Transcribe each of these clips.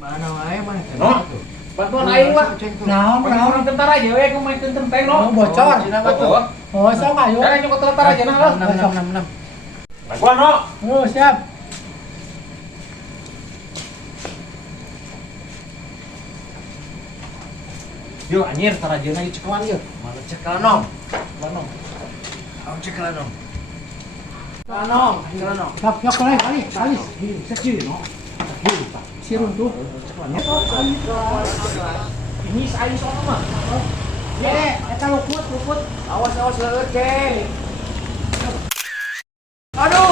Mana wae mana. No. Bantuan aing mah. Naon Tentara aja we ku main tenteng no. bocor. Oh, sok ayo. Dah nyokot tentara aja nah. 6. Bantuan no. Oh, siap. Yuk anjir tarajeuna ieu cekelan yeuh. Mana cek lanong. Aku cek lanong. Siap, kali. Sekali no. Sirun tuh. Ini saya sono mah. Eta luput. Awas leueur ceng. Aduh.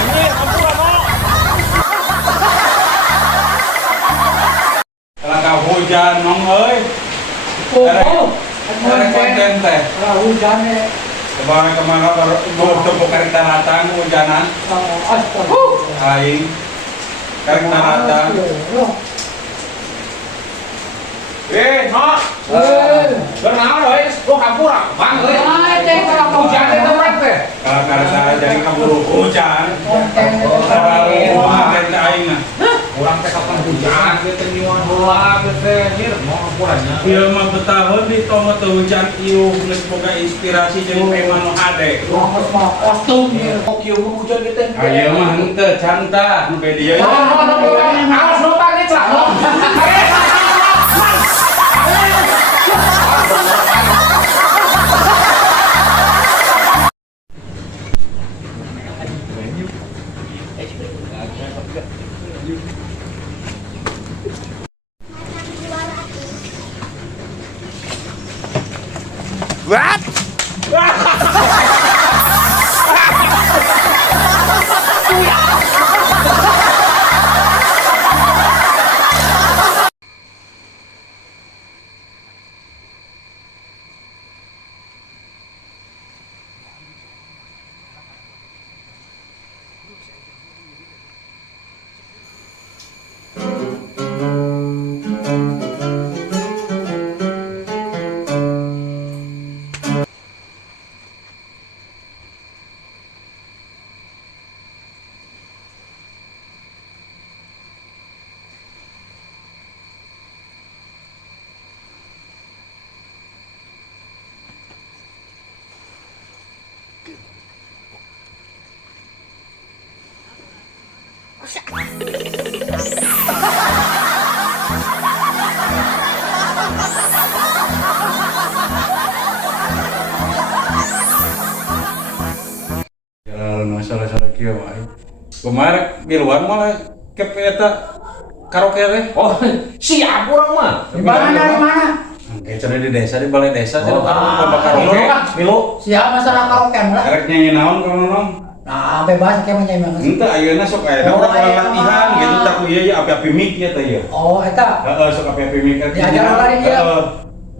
Ini ampura no. Laka hujan nong euy. Ada konten teh. Hujan ya. Kemana baru tepuk karek datang hujanan. Aing karek datang. No. Bernaon euy? Lu hampura. Bang euy. Ceng Hujan itu teh. Kalau karek jadi kaburu hujan. Kalau karek aing nah. Urang teh kapan hujan ge teh nyuan heula ge teh anjir mau hampuranya. Ieu mah betahun di tomo teu hujan ieu geus boga inspirasi jeung memang nu hade. Kostum. Kieu mah hujan ge teh. Ayeuna mah henteu canta nu bede ieu. Awas nu pagi celana. Jalan masalah kieu mah. Kemarin di luar malah kep eta karaoke teh. Oh, siap urang mah. Dari mana? Kayak cenah di desa di balai desa cenah Milu karaoke. kan, milu. Siap masalah karaoke lah. Karek nyanyi naon kalau nong? Nah, bebas kayak menyanyi banget. Henteu ayeuna sok aya urang latihan gitu tak ieu ya api-api mic ya teh ieu. Oh, eta. Heeh, sok api-api mic Diajar lari dia.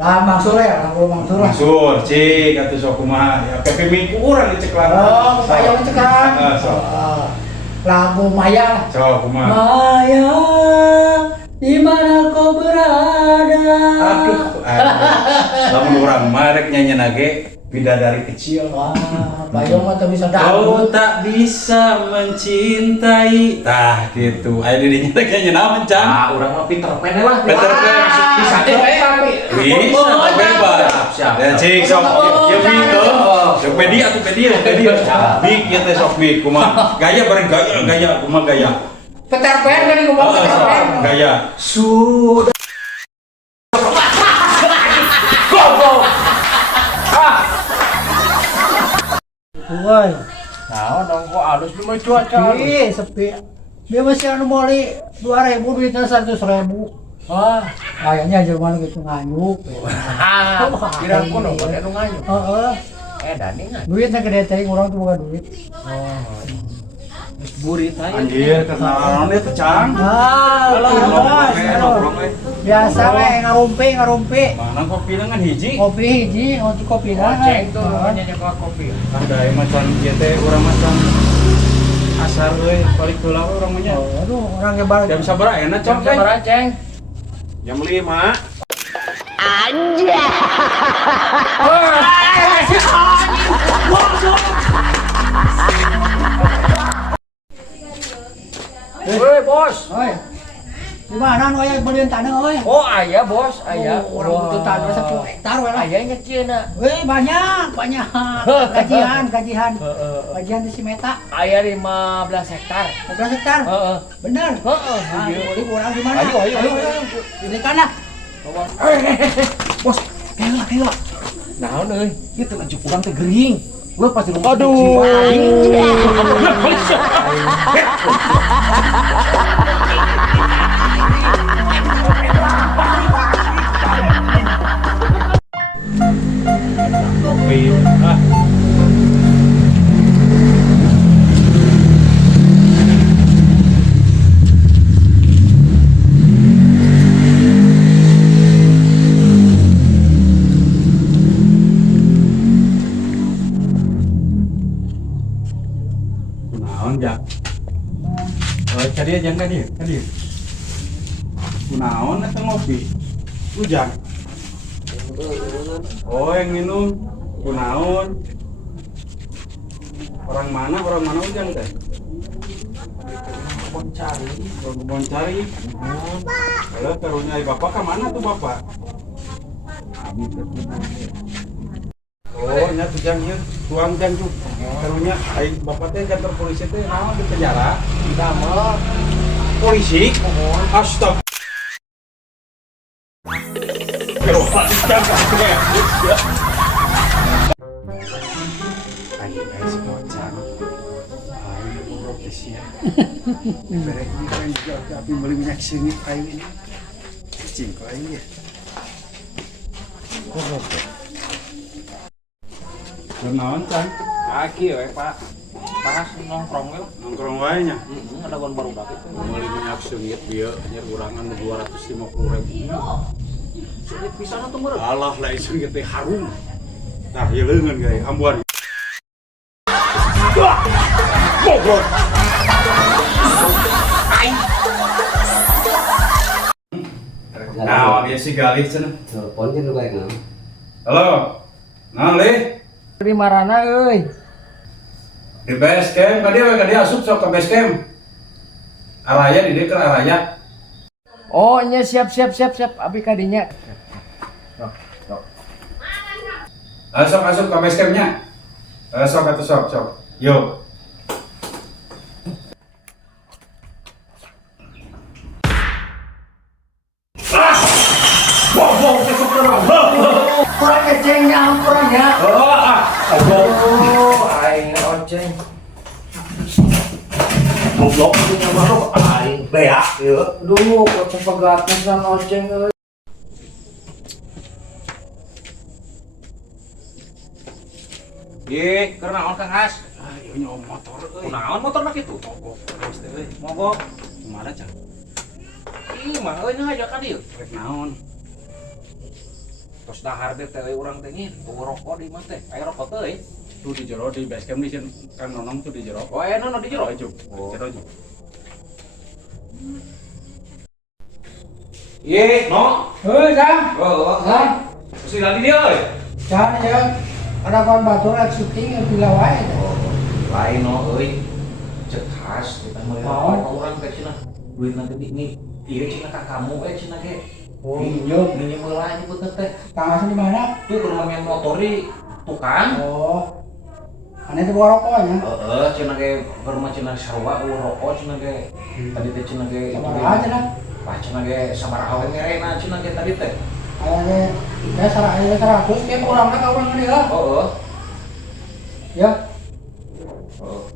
Lah Mangsur ya, Mangsur. Masur, cik, atuh sok kumaha. Ya api-api mic urang dicek lah. Oh, Maya mencekan. Heeh, sok. Lagu Maya. Sok kumaha. Maya, di mana kau berada? Aduh. Lamun urang mah rek nyanyi nage bidadari kecil. Wah, Bayong mah tuh bisa Kau dangdut. tak bisa mencintai. Tah gitu. Aya di dinya teh kayaknya naon can? Ah, urang mah Peter Pan lah. Peter Pan. Bisa teh tapi. Bisa bebas. Siap. Ya cik sok ya mik tuh. Sok media tuh media. Mik ya teh sok mik kumaha. Gaya bareng gaya kumaha gaya. Peter Pan kan ngomong Peter Pan. Gaya. Sudah. Woi, Nah, dong kok halus cuma cuaca. sepi. Dia masih anu moli 2.000 duitnya 100.000. Wah, kayaknya Jerman gitu nganyuk. Kira aku no pada nu ngayu. Heeh. Dani ngayu. Duitnya gede teh urang tuh bukan duit. Burit aja. Anjir kenalan dia teh cang. Bos. Biasa we ngarumpi. Mana kopi dengan hiji? Kopi hiji, untuk kopi Ceng tuh namanya nyewa kopi. Ada macan ieu teh urang macan asar euy balik heula urang mah nya. Aduh, orang yang baru. Jam sabaraha enak Jam cok sabaraha, Ceng? Jam 5. Woi, bos. Oi. Di mana nu aya beureun taneuh euy? Oh, aya, bos, aya. Orang butuh taneuh 10 hektar we lah. Aya ngecieuna. Banyak. Gajian. Gajian di si Meta. Aya 15 hektar. 15 hektar. Heeh. Bener. Heeh. Nah, boleh kurang di mana? Ayo. Pilihkan lah. Bos, kela. Naon euy? Ieu teh lanjut urang teh gering. Ulah pasti rumah. Aduh. Kunaon jak? Cari aja enggak dia? Tadi. Kunaon eta ngopi? Ujang. Oh, yang minum. Kunaon? Orang mana Ujang teh? Boncari. Kalau karunya bapak ke mana tuh bapak? Oh, nya Ujang ieu, tuang Ujang tuh. Karunya ai bapak teh kantor polisi teh naon di penjara? Damel. Polisi? Astagfirullah. Pero jaga ya. Ayo guys, bocah. Ayo buruk ya. Berek ini kan juga tapi beli minyak sengit ayo ini. Cing kok ayo ya. Kenaon can? Aki we, Pak. Pas nongkrong we. Nongkrong wae nya. Ada gon baru dapet. Beli minyak sengit dia nya kurangan 250.000. Sengit pisan atuh meureun. Alah lain sengit teh harum. Tah ieu leungeun geuy ambuan. Goblok. Nah, dia si galih cenah. Telepon kan juga yang Halo. Naon Le? Di marana euy. Di base camp ka dia asup sok ke base camp. Araya di dieu araya. Oh, nya siap. Abi kadinya. Asup ke base camp-nya. Sok. Yo. Kurang kecengnya ampurannya. Oh, aing oceng. goblok punya baru aing beak ieu. Duh, kocok pegatisan oceng euy. Ye, keur naon Kang Has? Ayo nyawa motor euy. Kunaon motor na kitu? Mogok geus teh euy. Mogok. Kumaha can? Ih, mah euy ngajak ka dieu. Rek naon? Tos dahar teh teh urang teh nyin, tuh rokok di mah teh. Aya rokok teh. Tuh di jero di base camp di Kang Nonong tuh di jero. Oh, aya nu di jero. Juk. Jero juk. Ye, no. Heuh, Kang. Oh, Kang. mesti lagi dia euy. Jangan. Ada kawan batur lagi syuting di wae. Lain no euy. Cek khas kita mah Naon? urang teh cenah. Duit nanti ini ieu cenah ka kamu cenah ge. Oh, iya. Minjem heula nyebutna teh. Kang Hasan di mana? Tuh keur main motor di tukang. Oh. Aneh itu bawa rokoknya. Cenah ge keur mah cenah sarua rokok cenah ge. Tadi teh cenah ge Sama aja lah. Wah cenah ge sabar awe merena cenah ge tadi teh. Ayah saya 100 kayak kurang lah orang ini ya. Oh. Ya. Oh.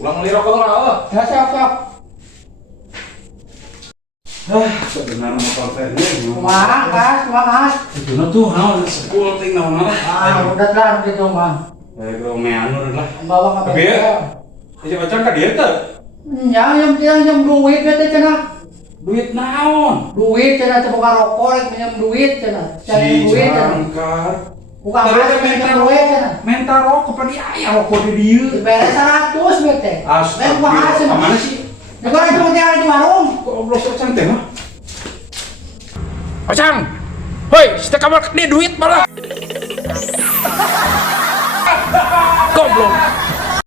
Ulang beli rokok lah. Ya siap. Sebenarnya motor teh ini. Kumaha. Itu tuh naon sepul ting naon lah. Udah lah gitu mah. Kayak romean lah. Bawa ke Tapi ya, ini macam ka dia teh. Ya, yang duit bete cenah. Duit naon? Duit cenah teh buka rokok rek minjem duit cenah. Cari duit cenah. Jangkar. Buka mas minjem duit cenah. Minta rokok pada aya rokok di dieu. Dibayar 100 bete. Astagfirullah. Mana sih? Ya kalau itu dia di warung. Goblok ocan teh mah. Ocang. Hoi, kita kamar dia duit malah. Goblok.